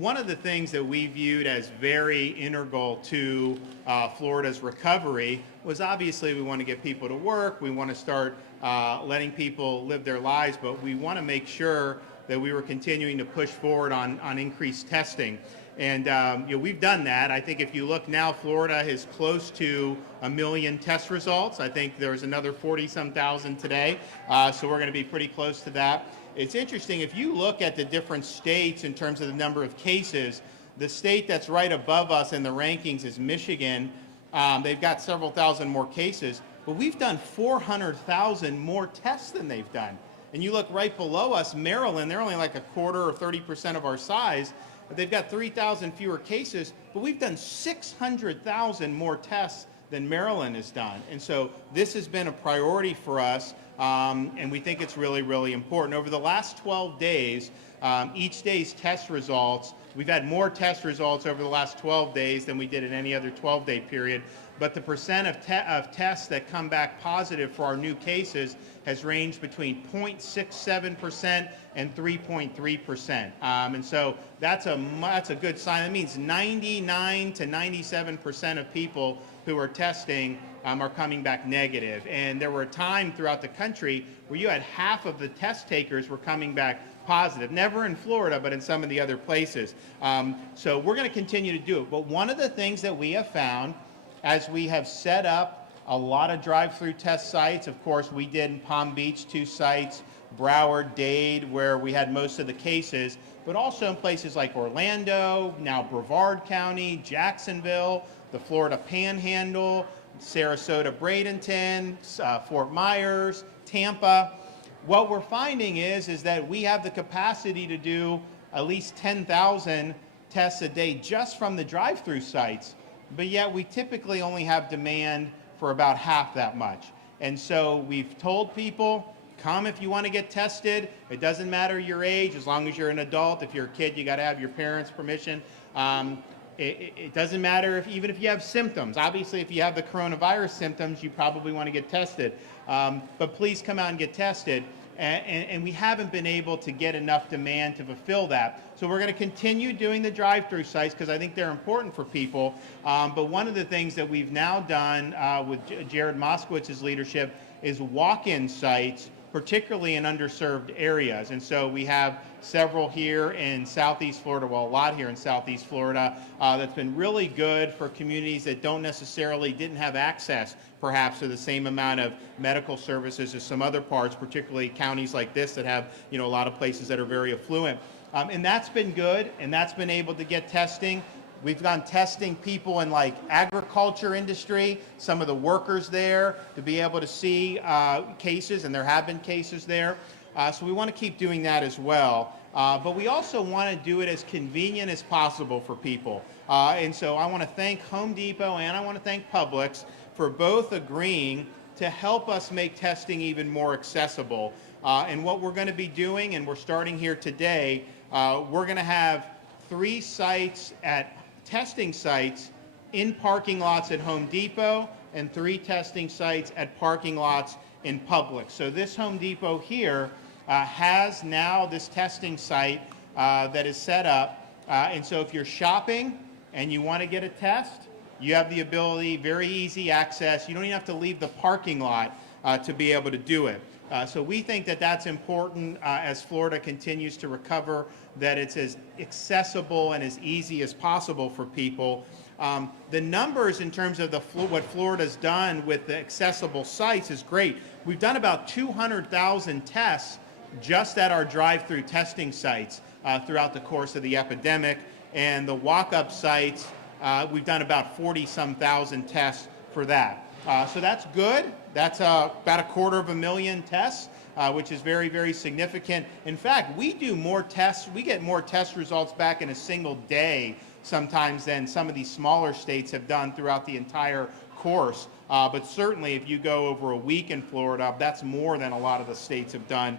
one of the things that we viewed as very integral to Florida's recovery was obviously we want to get people to work, we want to start letting people live their lives, but we want to make sure that we were continuing to push forward on increased testing. And we've done that. I think if you look now, Florida is close to 1 million test results. I think there's another 40-some thousand today, so we're going to be pretty close to that. It's interesting, if you look at the different states in terms of the number of cases, the state that's right above us in the rankings is Michigan. They've got several thousand more cases, but we've done 400,000 more tests than they've done. And you look right below us, Maryland, they're only like a quarter or 30% of our size. They've got 3,000 fewer cases, but we've done 600,000 more tests than Maryland has done. And so this has been a priority for us, and we think it's really, really important. Over the last 12 days, each day's test results, we've had more test results over the last 12 days than we did in any other 12-day period, but the percent of tests that come back positive for our new cases has ranged between 0.67% and 3.3%. And so that's a good sign. That means 99 to 97% of people who are testing are coming back negative. And there were a time throughout the country where you had half of the test takers were coming back positive. Never in Florida, but in some of the other places. So we're going to continue to do it. But one of the things that we have found as we have set up a lot of drive-through test sites, of course, we did in Palm Beach 2 sites, Broward, Dade, where we had most of the cases, but also in places like Orlando, now Brevard County, Jacksonville, the Florida Panhandle, Sarasota, Bradenton, Fort Myers, Tampa. What we're finding is that we have the capacity to do at least 10,000 tests a day just from the drive-through sites, but yet we typically only have demand for about half that much. And so we've told people, come if you want to get tested. It doesn't matter your age, as long as you're an adult. If you're a kid, you got to have your parents' permission. It doesn't matter even if you have symptoms. Obviously, if you have the coronavirus symptoms, you probably want to get tested. But please come out and get tested. And we haven't been able to get enough demand to fulfill that. So we're going to continue doing the drive-through sites because I think they're important for people. But one of the things that we've now done with Jared Moskowitz's leadership is walk-in sites, particularly in underserved areas. And so we have several here in Southeast Florida, well, a lot here in Southeast Florida, that's been really good for communities that didn't have access perhaps to the same amount of medical services as some other parts, particularly counties like this that have, a lot of places that are very affluent. And that's been good, and that's been able to get testing. We've gone testing people in like agriculture industry, some of the workers there, to be able to see cases, and there have been cases there. So we want to keep doing that as well. But we also want to do it as convenient as possible for people. And so I want to thank Home Depot and I want to thank Publix for both agreeing to help us make testing even more accessible. And what we're going to be doing, and we're starting here today, we're going to have 3 testing sites in parking lots at Home Depot and 3 testing sites at parking lots in Publix. So this Home Depot here has now this testing site that is set up. And so if you're shopping and you want to get a test, you have the ability, very easy access. You don't even have to leave the parking lot to be able to do it. So we think that that's important as Florida continues to recover, that it's as accessible and as easy as possible for people. The numbers in terms of what Florida's done with the accessible sites is great. We've done about 200,000 tests just at our drive-through testing sites throughout the course of the epidemic, and the walk-up sites, we've done about 40-some thousand tests for that. So that's good. That's about 250,000 tests, which is very, very significant. In fact, we do more tests, we get more test results back in a single day sometimes than some of these smaller states have done throughout the entire course. But certainly if you go over a week in Florida, that's more than a lot of the states have done,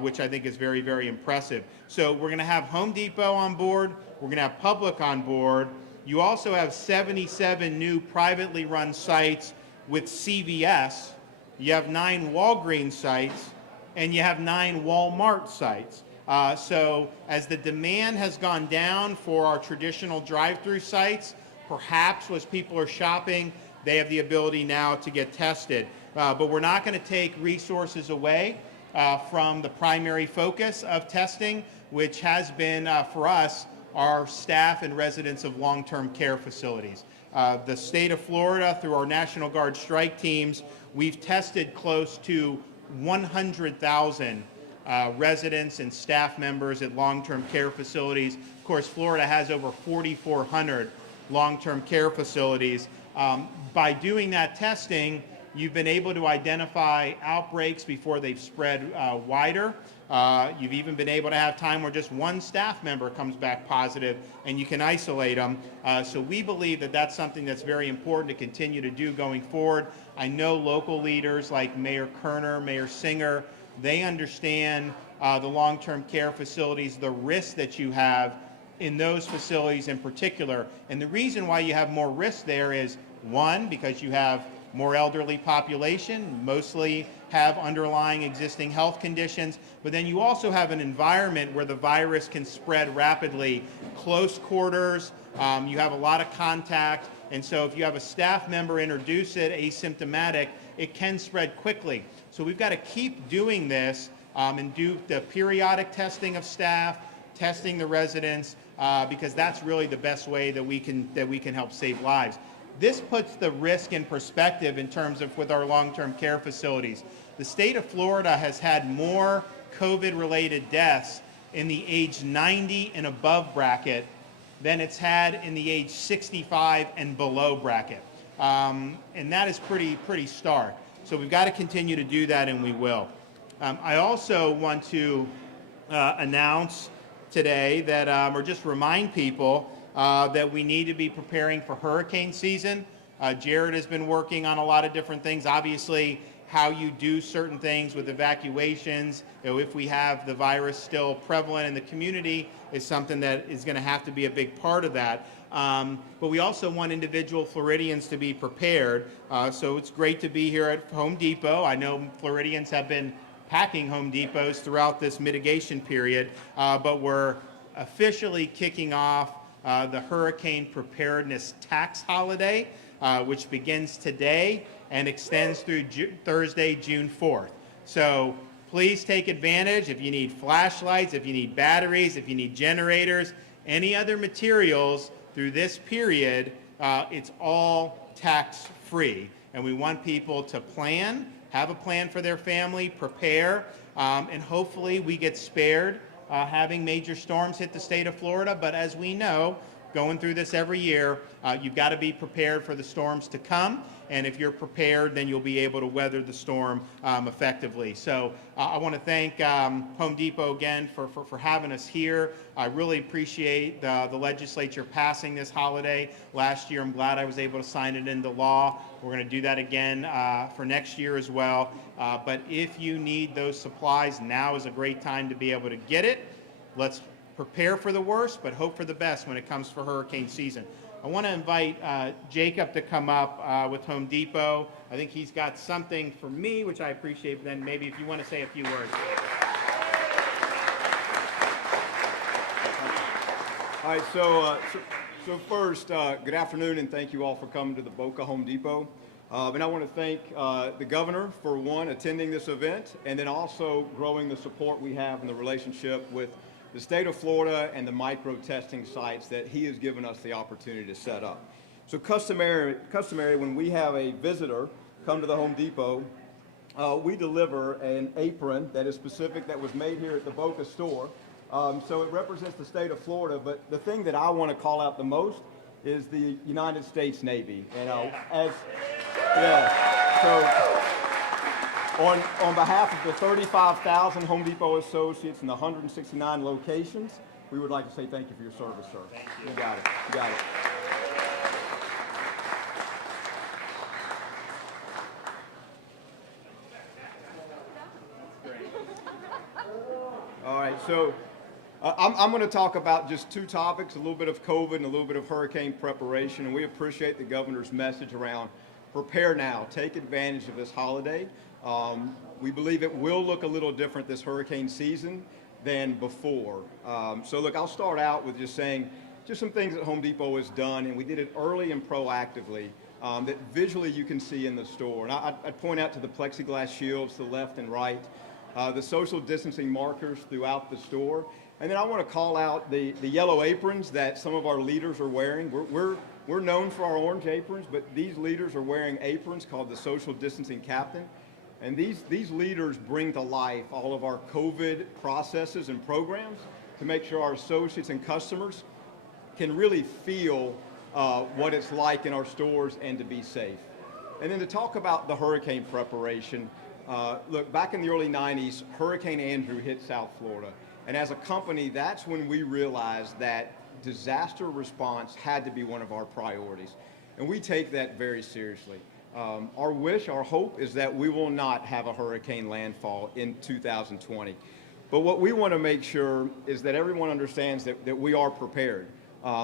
which I think is very, very impressive. So we're going to have Home Depot on board. We're going to have Publix on board. You also have 77 new privately run sites with CVS. You have 9 Walgreens sites, and you have 9 Walmart sites. So as the demand has gone down for our traditional drive-through sites, perhaps as people are shopping, they have the ability now to get tested. But we're not going to take resources away from the primary focus of testing, which has been, for us, our staff and residents of long-term care facilities. The state of Florida, through our National Guard strike teams, we've tested close to 100,000 residents and staff members at long-term care facilities. Of course, Florida has over 4,400 long-term care facilities. By doing that testing, you've been able to identify outbreaks before they've spread wider. You've even been able to have time where just one staff member comes back positive and you can isolate them. So we believe that that's something that's very important to continue to do going forward. I know local leaders like Mayor Kerner, Mayor Singer, they understand the long-term care facilities, the risk that you have in those facilities in particular. And the reason why you have more risk there is, one, because you have more elderly population, mostly have underlying existing health conditions, but then you also have an environment where the virus can spread rapidly, close quarters, you have a lot of contact, and so if you have a staff member introduce it asymptomatic, it can spread quickly. So we've got to keep doing this and do the periodic testing of staff, testing the residents, because that's really the best way that we can help save lives. This puts the risk in perspective in terms of with our long-term care facilities. The state of Florida has had more COVID-related deaths in the age 90 and above bracket than it's had in the age 65 and below bracket. And that is pretty stark. So we've got to continue to do that, and we will. I also want to announce today that, or just remind people that we need to be preparing for hurricane season. Jared has been working on a lot of different things. Obviously, how you do certain things with evacuations, if we have the virus still prevalent in the community, is something that is going to have to be a big part of that. But we also want individual Floridians to be prepared. So it's great to be here at Home Depot. I know Floridians have been packing Home Depots throughout this mitigation period, but we're officially kicking off the Hurricane Preparedness Tax Holiday, which begins today and extends through Thursday, June 4th. So please take advantage. If you need flashlights, if you need batteries, if you need generators, any other materials through this period, it's all tax-free. And we want people to plan, have a plan for their family, prepare, and hopefully we get spared having major storms hit the state of Florida. But as we know, going through this every year, you've got to be prepared for the storms to come. And if you're prepared, then you'll be able to weather the storm effectively. So I want to thank Home Depot again for having us here. I really appreciate the legislature passing this holiday last year. I'm glad I was able to sign it into law. We're going to do that again for next year as well. But if you need those supplies, now is a great time to be able to get it. Let's prepare for the worst, but hope for the best when it comes for hurricane season. I want to invite Jacob to come up with Home Depot. I think he's got something for me, which I appreciate, but then maybe if you want to say a few words. All right, so first, good afternoon, and thank you all for coming to the Boca Home Depot. And I want to thank the governor for, one, attending this event, and then also growing the support we have in the relationship with the state of Florida and the micro testing sites that he has given us the opportunity to set up. So customary when we have a visitor come to the Home Depot, we deliver an apron that is specific, that was made here at the Boca store. So it represents the state of Florida, but the thing that I want to call out the most is the United States Navy. And on behalf of the 35,000 Home Depot associates in the 169 locations, we would like to say thank you for your service, sir. Thank you. You got it. You got it. All right, so I'm going to talk about just two topics, a little bit of COVID and a little bit of hurricane preparation, and we appreciate the governor's message around prepare now, take advantage of this holiday. We believe it will look a little different this hurricane season, than before. So look, I'll start out with just saying just some things that Home Depot has done, and we did it early and proactively that visually you can see in the store. And I'd point out to the plexiglass shields to the left and right, the social distancing markers throughout the store. And then I want to call out the yellow aprons that some of our leaders are wearing. We're known for our orange aprons, but these leaders are wearing aprons called the social distancing captain. And these leaders bring to life all of our COVID processes and programs to make sure our associates and customers can really feel what it's like in our stores and to be safe. And then to talk about the hurricane preparation, look, back in the early 90s, Hurricane Andrew hit South Florida. And as a company, that's when we realized that disaster response had to be one of our priorities. And we take that very seriously. Our wish, our hope is that we will not have a hurricane landfall in 2020. But what we want to make sure is that everyone understands that we are prepared.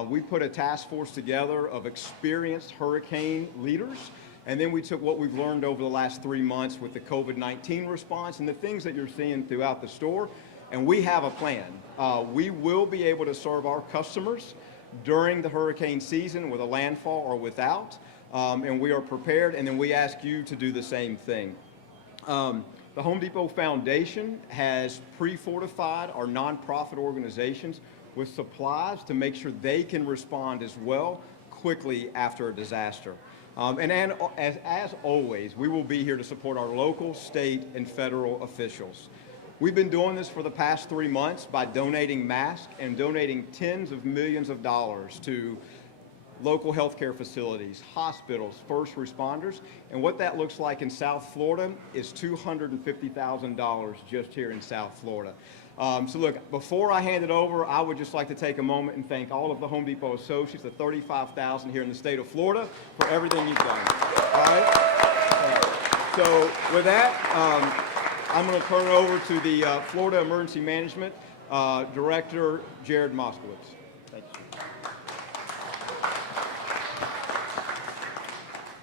We put a task force together of experienced hurricane leaders, and then we took what we've learned over the last 3 months with the COVID-19 response and the things that you're seeing throughout the store, and we have a plan. We will be able to serve our customers during the hurricane season with a landfall or without, and we are prepared, and then we ask you to do the same thing. The Home Depot Foundation has pre-fortified our nonprofit organizations with supplies to make sure they can respond as well quickly after a disaster. And as always, we will be here to support our local, state, and federal officials. We've been doing this for the past 3 months by donating masks and donating tens of millions of dollars to local healthcare facilities, hospitals, first responders. And what that looks like in South Florida is $250,000 just here in South Florida. So look, before I hand it over, I would just like to take a moment and thank all of the Home Depot associates, the 35,000 here in the state of Florida, for everything you've done. All right? So with that, I'm going to turn it over to the Florida Emergency Management Director, Jared Moskowitz. Thank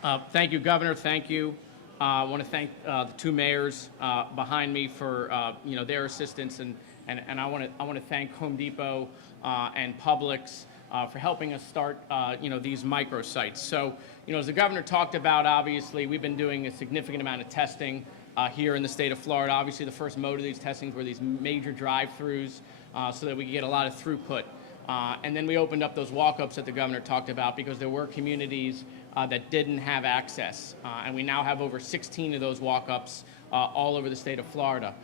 you. Thank you, Governor. Thank you. I want to thank the two mayors behind me for their assistance, and I want to thank Home Depot and Publix for helping us start these microsites. So as the governor talked about, obviously we've been doing a significant amount of testing here in the state of Florida. Obviously, the first mode of these testings were these major drive-throughs so that we could get a lot of throughput. And then we opened up those walk-ups that the governor talked about because there were communities that didn't have access. And we now have over 16 of those walk-ups all over the state of Florida.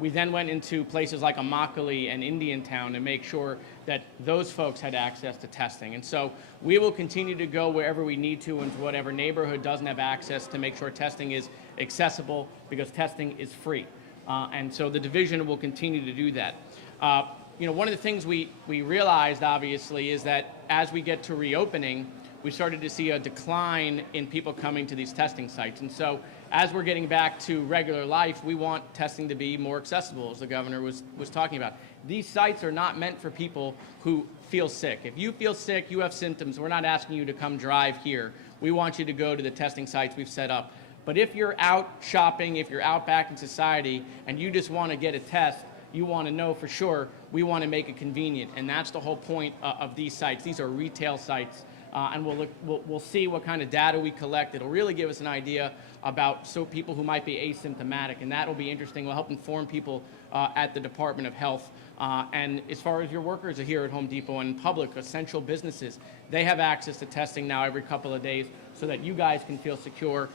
We then went into places like Immokalee and Indiantown to make sure that those folks had access to testing. And so we will continue to go wherever we need to into whatever neighborhood doesn't have access to make sure testing is accessible, because testing is free. And so the division will continue to do that. One of the things we realized, obviously, is that as we get to reopening, we started to see a decline in people coming to these testing sites. And so as we're getting back to regular life, we want testing to be more accessible, as the governor was talking about. These sites are not meant for people who feel sick. If you feel sick, you have symptoms, we're not asking you to come drive here. We want you to go to the testing sites we've set up. But if you're out shopping, if you're out back in society, and you just want to get a test, you want to know for sure, we want to make it convenient. And that's the whole point of these sites. These are retail sites. And we'll see what kind of data we collect. It'll really give us an idea about people who might be asymptomatic, and that will be interesting. We'll help inform people at the Department of Health. And as far as your workers are here at Home Depot and public, essential businesses, they have access to testing now every couple of days so that you guys can feel secure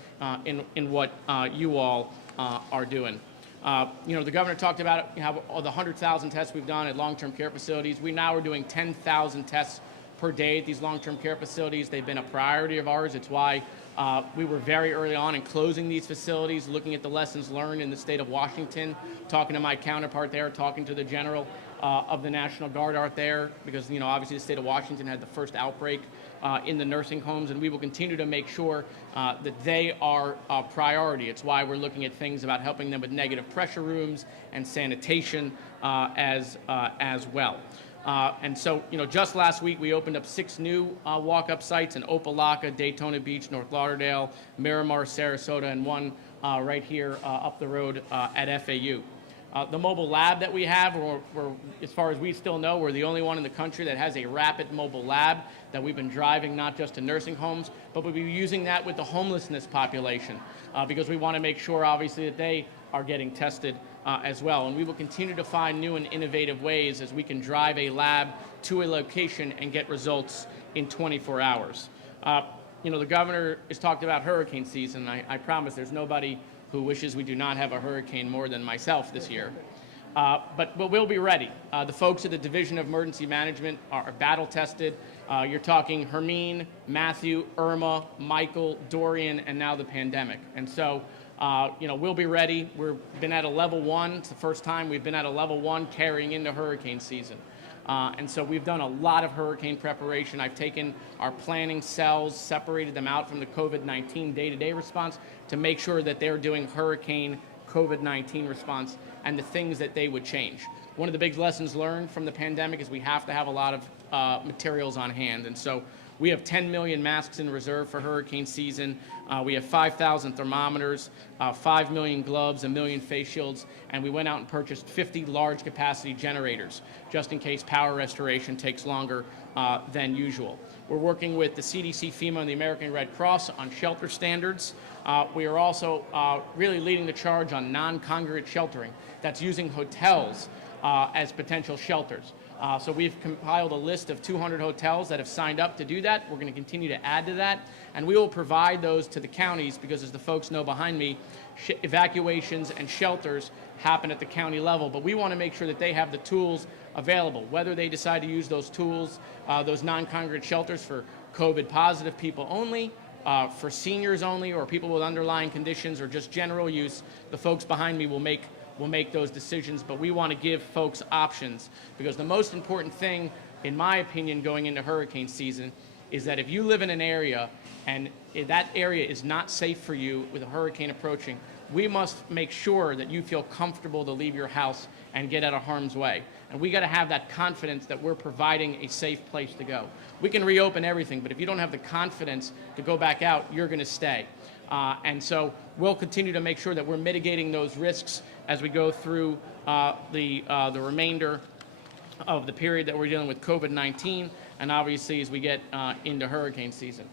in what you all are doing. The governor talked about the 100,000 tests we've done at long-term care facilities. We now are doing 10,000 tests per day at these long-term care facilities. They've been a priority of ours. It's why we were very early on in closing these facilities, looking at the lessons learned in the state of Washington, talking to my counterpart there, talking to the general of the National Guard out there, because obviously the state of Washington had the first outbreak in the nursing homes, and we will continue to make sure that they are a priority. It's why we're looking at things about helping them with negative pressure rooms and sanitation as well. And so, just last week we opened up 6 new walk-up sites in Opelika, Daytona Beach, North Lauderdale, Miramar, Sarasota, and one right here up the road at FAU. The mobile lab that we have, as far as we still know, we're the only one in the country that has a rapid mobile lab that we've been driving not just to nursing homes, but we'll be using that with the homelessness population because we want to make sure, obviously, that they are getting tested as well. And we will continue to find new and innovative ways as we can drive a lab to a location and get results in 24 hours. The governor has talked about hurricane season. I promise there's nobody who wishes we do not have a hurricane more than myself this year. But we'll be ready. The folks at the Division of Emergency Management are battle tested. You're talking Hermine, Matthew, Irma, Michael, Dorian, and now the pandemic. And so, we'll be ready. We've been at a level 1. It's the first time we've been at a level 1 carrying into hurricane season. And so we've done a lot of hurricane preparation. I've taken our planning cells, separated them out from the COVID-19 day-to-day response to make sure that they're doing hurricane COVID-19 response and the things that they would change. One of the big lessons learned from the pandemic is we have to have a lot of materials on hand. And so we have 10 million masks in reserve for hurricane season. We have 5,000 thermometers, 5 million gloves, 1 million face shields, and we went out and purchased 50 large capacity generators, just in case power restoration takes longer than usual. We're working with the CDC, FEMA, and the American Red Cross on shelter standards. We are also really leading the charge on non-congregate sheltering. That's using hotels as potential shelters. So we've compiled a list of 200 hotels that have signed up to do that. We're going to continue to add to that, and we will provide those to the counties because, as the folks know behind me, evacuations and shelters happen at the county level, but we want to make sure that they have the tools available, whether they decide to use those tools, those non-congregate shelters for COVID-positive people only, for seniors only, or people with underlying conditions, or just general use. The folks behind me will make those decisions, but we want to give folks options because the most important thing, in my opinion, going into hurricane season is that if you live in an area and that area is not safe for you with a hurricane approaching, we must make sure that you feel comfortable to leave your house and get out of harm's way. And we got to have that confidence that we're providing a safe place to go. We can reopen everything, but if you don't have the confidence to go back out, you're going to stay. And so we'll continue to make sure that we're mitigating those risks as we go through the remainder of the period that we're dealing with COVID-19, and obviously as we get into hurricane season.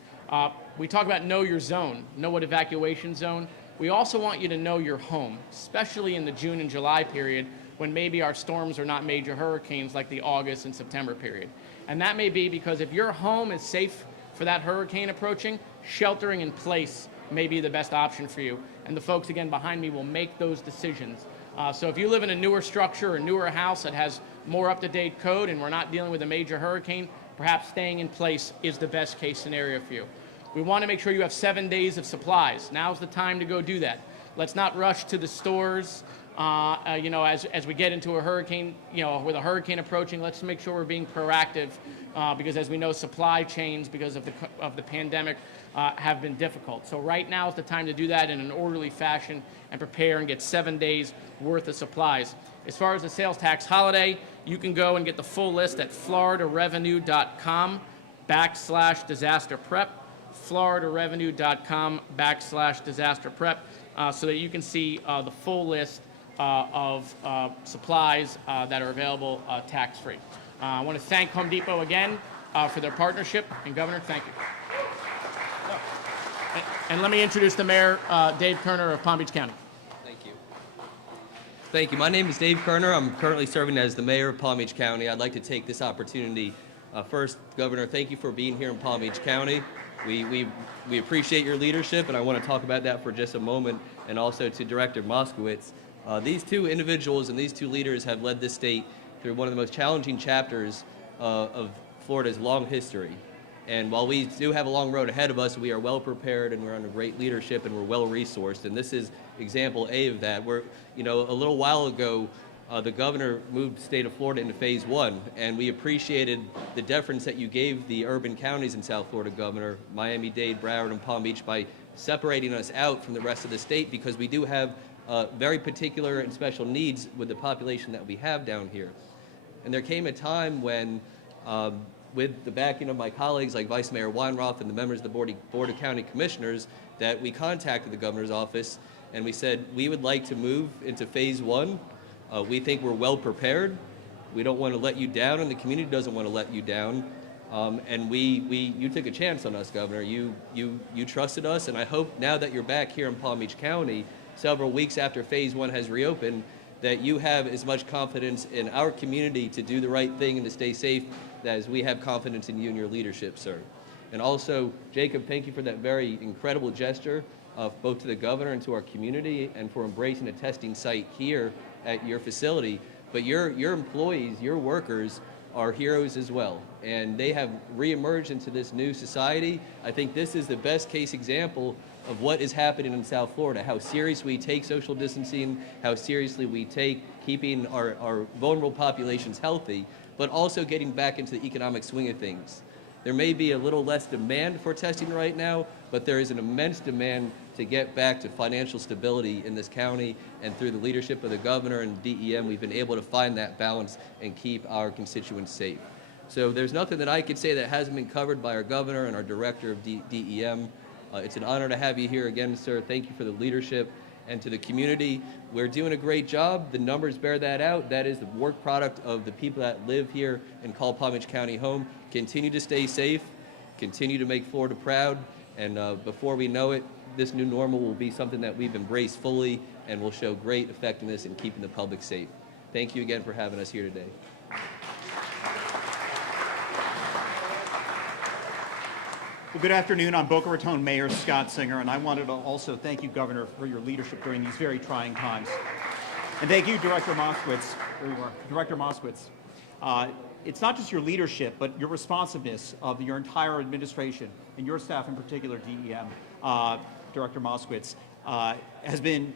We talk about know your zone, know what evacuation zone. We also want you to know your home, especially in the June and July period when maybe our storms are not major hurricanes like the August and September period. And that may be because if your home is safe for that hurricane approaching, sheltering in place may be the best option for you. And the folks, again, behind me will make those decisions. So if you live in a newer structure or newer house that has more up-to-date code and we're not dealing with a major hurricane, perhaps staying in place is the best case scenario for you. We want to make sure you have 7 days of supplies. Now's the time to go do that. Let's not rush to the stores, as we get into a hurricane, with a hurricane approaching. Let's make sure we're being proactive because, as we know, supply chains because of the pandemic have been difficult. So right now is the time to do that in an orderly fashion and prepare and get 7 days worth of supplies. As far as the sales tax holiday, you can go and get the full list at floridarevenue.com/disaster prep, floridarevenue.com/disaster prep, so that you can see the full list of supplies that are available tax-free. I want to thank Home Depot again for their partnership, and Governor, thank you. And let me introduce the Mayor, Dave Kerner of Palm Beach County. Thank you. Thank you. My name is Dave Kerner. I'm currently serving as the Mayor of Palm Beach County. I'd like to take this opportunity. First, Governor, thank you for being here in Palm Beach County. We appreciate your leadership, and I want to talk about that for just a moment, and also to Director Moskowitz. These two individuals and these two leaders have led this state through one of the most challenging chapters of Florida's long history. And while we do have a long road ahead of us, we are well prepared and we're under great leadership and we're well resourced. And this is example A of that. A little while ago, the governor moved the state of Florida into phase 1, and we appreciated the deference that you gave the urban counties in South Florida, Governor, Miami-Dade, Broward, and Palm Beach, by separating us out from the rest of the state because we do have very particular and special needs with the population that we have down here. And there came a time when, with the backing of my colleagues like Vice Mayor Weinroth and the members of the Board of County Commissioners, that we contacted the governor's office and we said we would like to move into phase 1 We think we're well prepared. We don't want to let you down, and the community doesn't want to let you down. And you took a chance on us, Governor. You trusted us, and I hope now that you're back here in Palm Beach County, several weeks after Phase 1 has reopened, that you have as much confidence in our community to do the right thing and to stay safe as we have confidence in you and your leadership, sir. And also, Jacob, thank you for that very incredible gesture, both to the governor and to our community, and for embracing a testing site here at your facility. But your employees, your workers, are heroes as well, and they have reemerged into this new society. I think this is the best case example of what is happening in South Florida, how serious we take social distancing, how seriously we take keeping our vulnerable populations healthy, but also getting back into the economic swing of things. There may be a little less demand for testing right now, but there is an immense demand to get back to financial stability in this county, and through the leadership of the governor and DEM, we've been able to find that balance and keep our constituents safe. So there's nothing that I could say that hasn't been covered by our governor and our director of DEM. It's an honor to have you here again, sir. Thank you for the leadership. And to the community, we're doing a great job. The numbers bear that out. That is the work product of the people that live here and call Palm Beach County home. Continue to stay safe, continue to make Florida proud, and before we know it, this new normal will be something that we've embraced fully and will show great effectiveness in keeping the public safe. Thank you again for having us here today. Well, good afternoon. I'm Boca Raton Mayor Scott Singer, and I wanted to also thank you, Governor, for your leadership during these very trying times. And thank you, Director Moskowitz. There you are, Director Moskowitz. It's not just your leadership, but your responsiveness of your entire administration and your staff in particular, DEM, Director Moskowitz, has been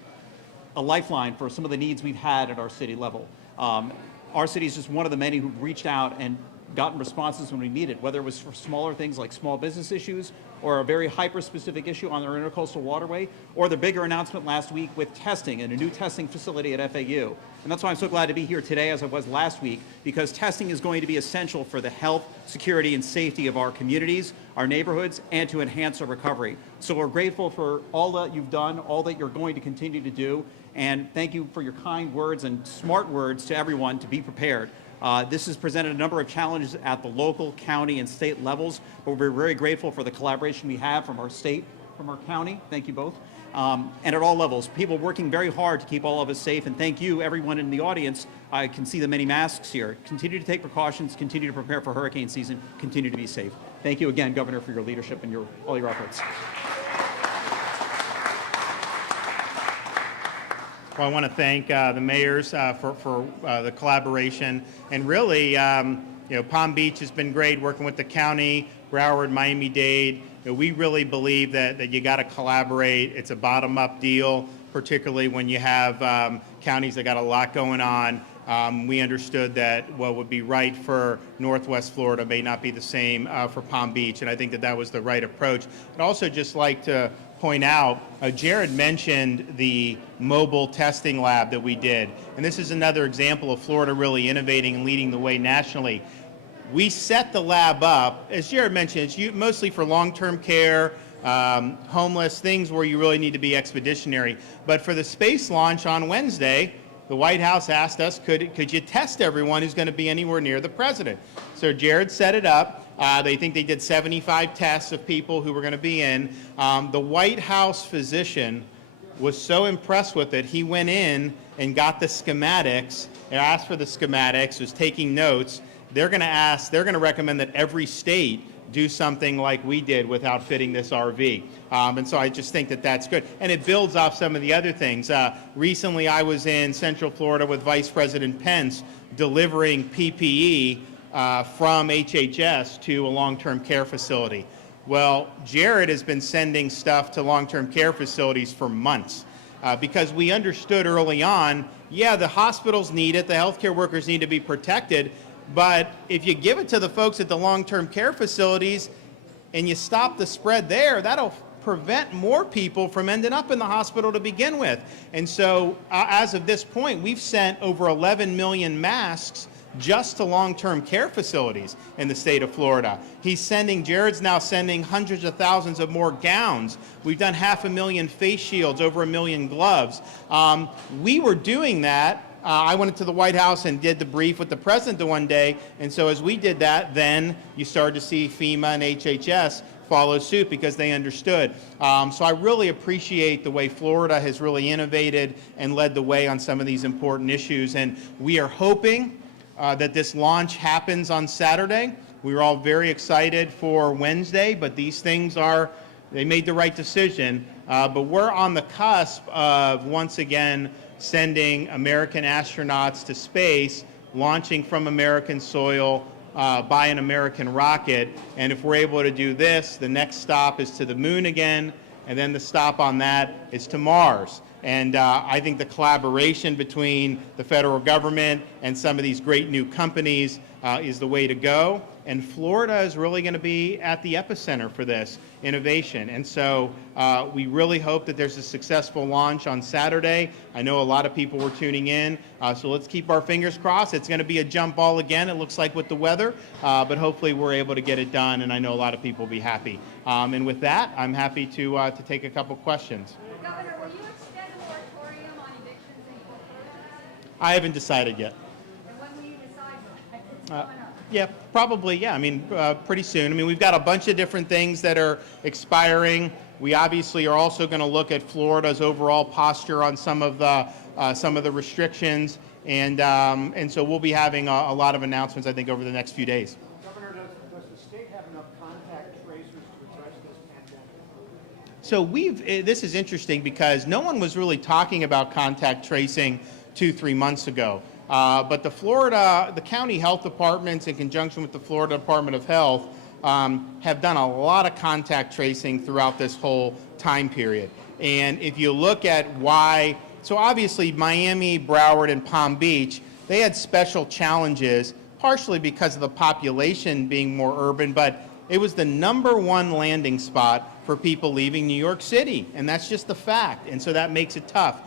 a lifeline for some of the needs we've had at our city level. Our city is just one of the many who've reached out and gotten responses when we needed, whether it was for smaller things like small business issues or a very hyper-specific issue on our intercoastal waterway, or the bigger announcement last week with testing and a new testing facility at FAU. And that's why I'm so glad to be here today, as I was last week, because testing is going to be essential for the health, security, and safety of our communities, our neighborhoods, and to enhance our recovery. So we're grateful for all that you've done, all that you're going to continue to do, and thank you for your kind words and smart words to everyone to be prepared. This has presented a number of challenges at the local, county, and state levels, but we're very grateful for the collaboration we have from our state, from our county. Thank you both. And at all levels, people working very hard to keep all of us safe. And thank you, everyone in the audience. I can see the many masks here. Continue to take precautions, continue to prepare for hurricane season, continue to be safe. Thank you again, Governor, for your leadership and all your efforts. Well, I want to thank the mayors for the collaboration, and really, Palm Beach has been great working with the county, Broward, Miami-Dade. We really believe that you got to collaborate. It's a bottom-up deal, particularly when you have counties that got a lot going on. We understood that what would be right for Northwest Florida may not be the same for Palm Beach, and I think that was the right approach. I'd also just like to point out, Jared mentioned the mobile testing lab that we did, and this is another example of Florida really innovating and leading the way nationally. We set the lab up, as Jared mentioned, it's mostly for long-term care, homeless, things where you really need to be expeditionary. But for the space launch on Wednesday, the White House asked us, could you test everyone who's going to be anywhere near the president? So Jared set it up. They think they did 75 tests of people who were going to be in. The White House physician was so impressed with it, he went in and got the schematics, and asked for the schematics, was taking notes. They're going to recommend that every state do something like we did with outfitting this RV. And so I just think that that's good. And it builds off some of the other things. Recently, I was in Central Florida with Vice President Pence delivering PPE from HHS to a long-term care facility. Well, Jared has been sending stuff to long-term care facilities for months because we understood early on, yeah, the hospitals need it, the healthcare workers need to be protected, but if you give it to the folks at the long-term care facilities and you stop the spread there, that'll prevent more people from ending up in the hospital to begin with. And so as of this point, we've sent over 11 million masks just to long-term care facilities in the state of Florida. Jared's now sending hundreds of thousands of more gowns. We've done 500,000 face shields, over 1 million gloves. We were doing that I went into the White House and did the brief with the president the one day, and so as we did that, then you started to see FEMA and HHS follow suit because they understood. So I really appreciate the way Florida has really innovated and led the way on some of these important issues, and we are hoping that this launch happens on Saturday. We were all very excited for Wednesday, but these things they made the right decision. But we're on the cusp of, once again, sending American astronauts to space, launching from American soil by an American rocket. And if we're able to do this, the next stop is to the moon again, and then the stop on that is to Mars. And I think the collaboration between the federal government and some of these great new companies is the way to go. And Florida is really going to be at the epicenter for this innovation. And so we really hope that there's a successful launch on Saturday. I know a lot of people were tuning in, so let's keep our fingers crossed. It's going to be a jump ball again, it looks like, with the weather, but hopefully we're able to get it done, and I know a lot of people will be happy. And with that, I'm happy to take a couple questions. Governor, will you extend a moratorium on evictions in Florida? I haven't decided yet. And when will you decide that? It's coming up. Yeah, probably, yeah. I mean, pretty soon. I mean, we've got a bunch of different things that are expiring. We obviously are also going to look at Florida's overall posture on some of the restrictions, and so we'll be having a lot of announcements, I think, over the next few days. Governor, does the state have enough contact tracers to address this pandemic? So this is interesting because no one was really talking about contact tracing 2-3 months ago. But the county health departments, in conjunction with the Florida Department of Health, have done a lot of contact tracing throughout this whole time period. And if you look at why, so obviously Miami, Broward, and Palm Beach, they had special challenges, partially because of the population being more urban, but it was the #1 landing spot for people leaving New York City, and that's just the fact, and so that makes it tough.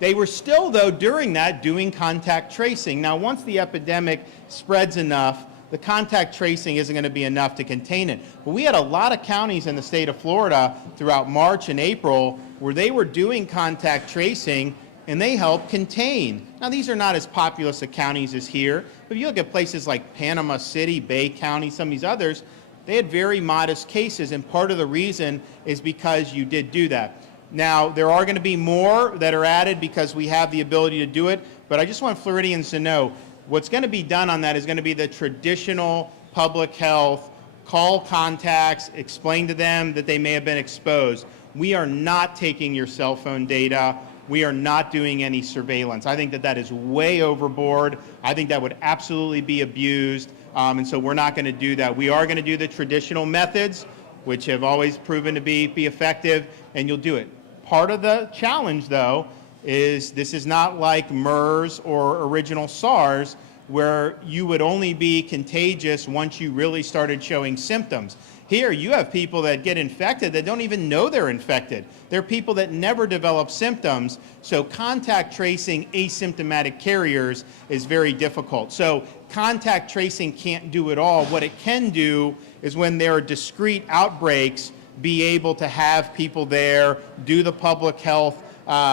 They were still, though, during that, doing contact tracing. Now, once the epidemic spreads enough, the contact tracing isn't going to be enough to contain it. But we had a lot of counties in the state of Florida throughout March and April where they were doing contact tracing, and they helped contain. Now, these are not as populous counties as here, but if you look at places like Panama City, Bay County, some of these others, they had very modest cases, and part of the reason is because you did do that. Now, there are going to be more that are added because we have the ability to do it, but I just want Floridians to know what's going to be done on that is going to be the traditional public health, call contacts, explain to them that they may have been exposed. We are not taking your cell phone data. We are not doing any surveillance. I think that is way overboard. I think that would absolutely be abused, and so we're not going to do that. We are going to do the traditional methods, which have always proven to be effective, and you'll do it. Part of the challenge, though, is this is not like MERS or original SARS, where you would only be contagious once you really started showing symptoms. Here, you have people that get infected that don't even know they're infected. They're people that never develop symptoms, so contact tracing asymptomatic carriers is very difficult. So contact tracing can't do it all. What it can do is when there are discrete outbreaks, be able to have people there, do the public health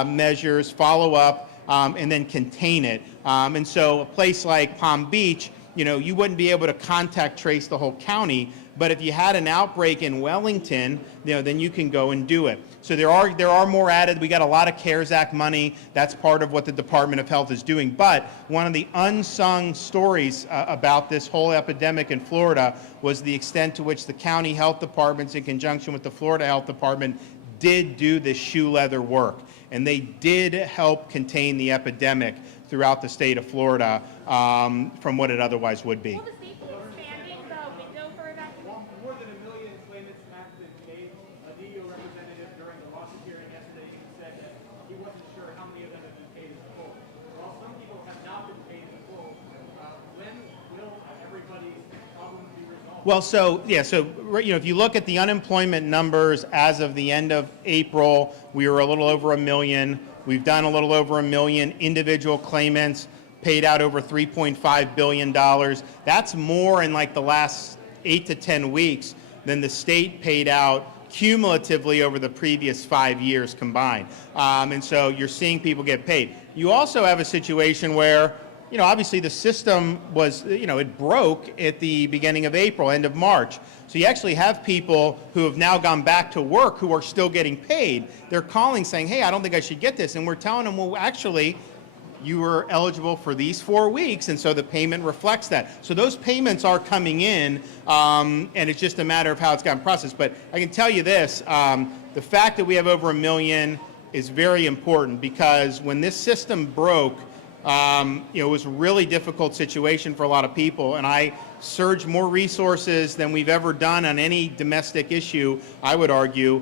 measures, follow up, and then contain it. And so a place like Palm Beach, you wouldn't be able to contact trace the whole county, but if you had an outbreak in Wellington, then you can go and do it. So there are more added. We got a lot of CARES Act money. That's part of what the Department of Health is doing. But one of the unsung stories about this whole epidemic in Florida was the extent to which the county health departments, in conjunction with the Florida Health Department, did do this shoe leather work. And they did help contain the epidemic throughout the state of Florida from what it otherwise would be. Will the state be expanding the window for evacuation? More than 1 million claimants have been paid. A DEO representative during the lawsuit hearing yesterday even said that he wasn't sure how many of them have been paid in full. While some people have not been paid in full, when will everybody's problem be resolved? Well, so if you look at the unemployment numbers as of the end of April, we were a little over 1 million. We've done a little over 1 million individual claimants, paid out over $3.5 billion. That's more in like the last 8 to 10 weeks than the state paid out cumulatively over the previous 5 years combined. And so you're seeing people get paid. You also have a situation where, obviously the system was, it broke at the beginning of April, end of March. So you actually have people who have now gone back to work who are still getting paid. They're calling saying, hey, I don't think I should get this. And we're telling them, well, actually, you were eligible for these 4 weeks, and so the payment reflects that. So those payments are coming in, and it's just a matter of how it's gotten processed. But I can tell you this, the fact that we have over 1 million is very important, because when this system broke, it was a really difficult situation for a lot of people, and I surged more resources than we've ever done on any domestic issue, I would argue,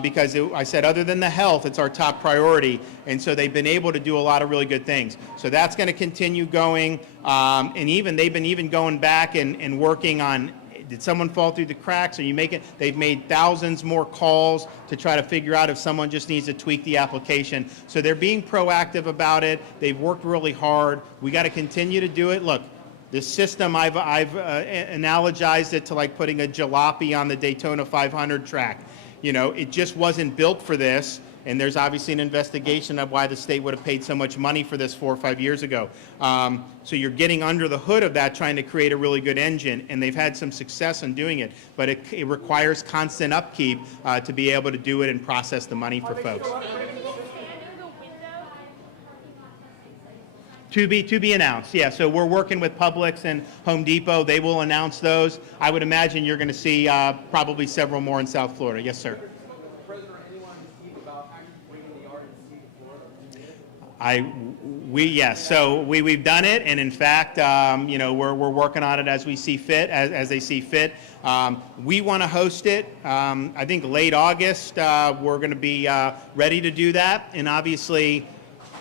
because I said other than the health, it's our top priority, and so they've been able to do a lot of really good things. So that's going to continue going, and they've been going back and working on, did someone fall through the cracks? Are you making? They've made thousands more calls to try to figure out if someone just needs to tweak the application. So they're being proactive about it. They've worked really hard. We got to continue to do it. Look, this system, I've analogized it to like putting a jalopy on the Daytona 500 track. It just wasn't built for this. And there's obviously an investigation of why the state would have paid so much money for this 4 or 5 years ago. So you're getting under the hood of that, trying to create a really good engine, and they've had some success in doing it. But it requires constant upkeep to be able to do it and process the money for folks. To be announced, yeah. So we're working with Publix and Home Depot. They will announce those. I would imagine you're going to see probably several more in South Florida. Yes, sir. So we've done it, and in fact, we're working on it as we see fit, as they see fit. We want to host it. I think late August. We're going to be ready to do that, and obviously,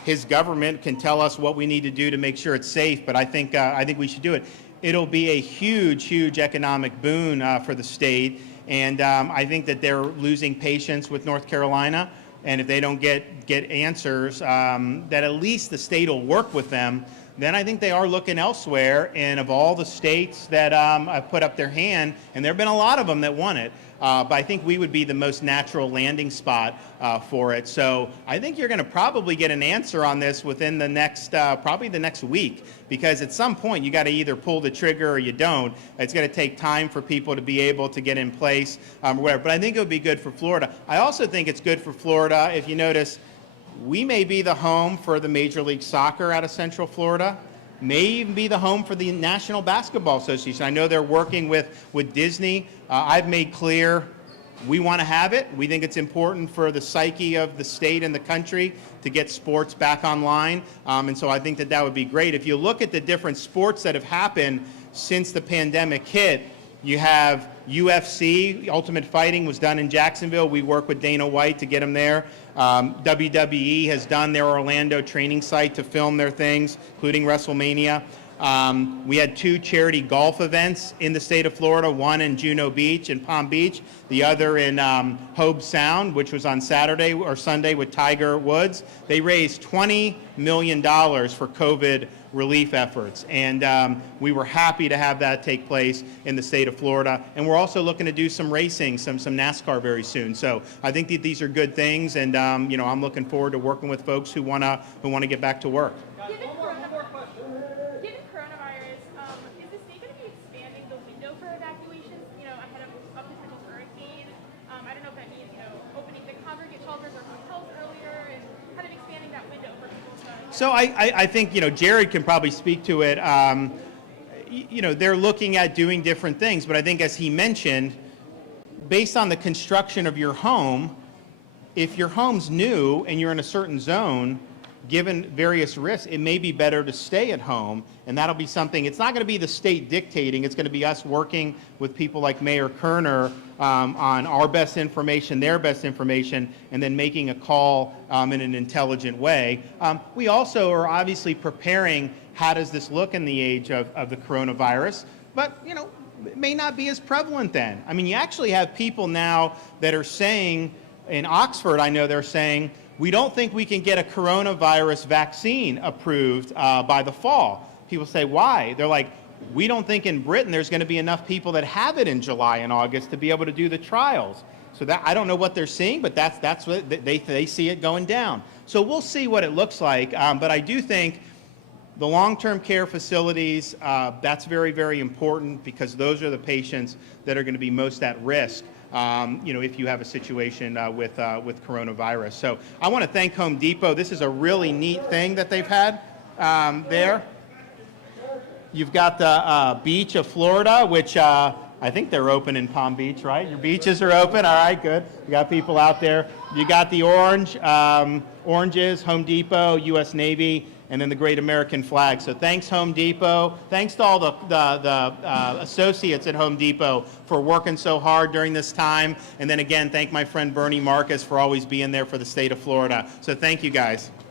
his government can tell us what we need to do to make sure it's safe. But I think we should do it. It'll be a huge economic boon for the state, and I think that they're losing patience with North Carolina. And if they don't get answers, that at least the state will work with them, then I think they are looking elsewhere. And of all the states that have put up their hand, and there have been a lot of them that want it, but I think we would be the most natural landing spot for it. So I think you're going to probably get an answer on this within the next, probably the next week, because at some point you got to either pull the trigger or you don't. It's going to take time for people to be able to get in place or whatever. But I think it would be good for Florida. I also think it's good for Florida. If you notice, we may be the home for the Major League Soccer out of Central Florida. May even be the home for the National Basketball Association. I know they're working with Disney. I've made clear we want to have it. We think it's important for the psyche of the state and the country to get sports back online. And so I think that would be great. If you look at the different sports that have happened since the pandemic hit, you have UFC, Ultimate Fighting was done in Jacksonville. We work with Dana White to get them there. WWE has done their Orlando training site to film their things, including WrestleMania. We had 2 charity golf events in the state of Florida, one in Juno Beach in Palm Beach, the other in Hobe Sound, which was on Saturday or Sunday with Tiger Woods. They raised $20 million for COVID relief efforts, and we were happy to have that take place in the state of Florida. And we're also looking to do some racing, some NASCAR very soon. So I think that these are good things, and I'm looking forward to working with folks who wanna get back to work. Given coronavirus, is the state going to be expanding the window for evacuations, ahead of a potential hurricane? I don't know if that means, opening the congregate shelters or hotels earlier and kind of expanding that window for people to... So I think, Jared can probably speak to it. They're looking at doing different things, but I think as he mentioned, based on the construction of your home, if your home's new and you're in a certain zone, given various risks, it may be better to stay at home, and that'll be something. It's not going to be the state dictating. It's going to be us working with people like Mayor Kerner on our best information, their best information, and then making a call in an intelligent way. We also are obviously preparing, how does this look in the age of the coronavirus? But, it may not be as prevalent then. I mean, you actually have people now that are saying, in Oxford, I know they're saying, we don't think we can get a coronavirus vaccine approved by the fall. People say, why? They're like, we don't think in Britain there's going to be enough people that have it in July and August to be able to do the trials. So that, I don't know what they're seeing, but that's what they see it going down. So we'll see what it looks like, but I do think the long-term care facilities, that's very, very important because those are the patients that are going to be most at risk, if you have a situation with coronavirus. So I want to thank Home Depot. This is a really neat thing that they've had there. You've got the beach of Florida, which I think they're open in Palm Beach, right? Your beaches are open. All right, good. You got people out there. You got the oranges, Home Depot, U.S. Navy, and then the Great American Flag. So thanks, Home Depot. Thanks to all the associates at Home Depot for working so hard during this time. And then again, thank my friend Bernie Marcus for always being there for the state of Florida. So thank you, guys.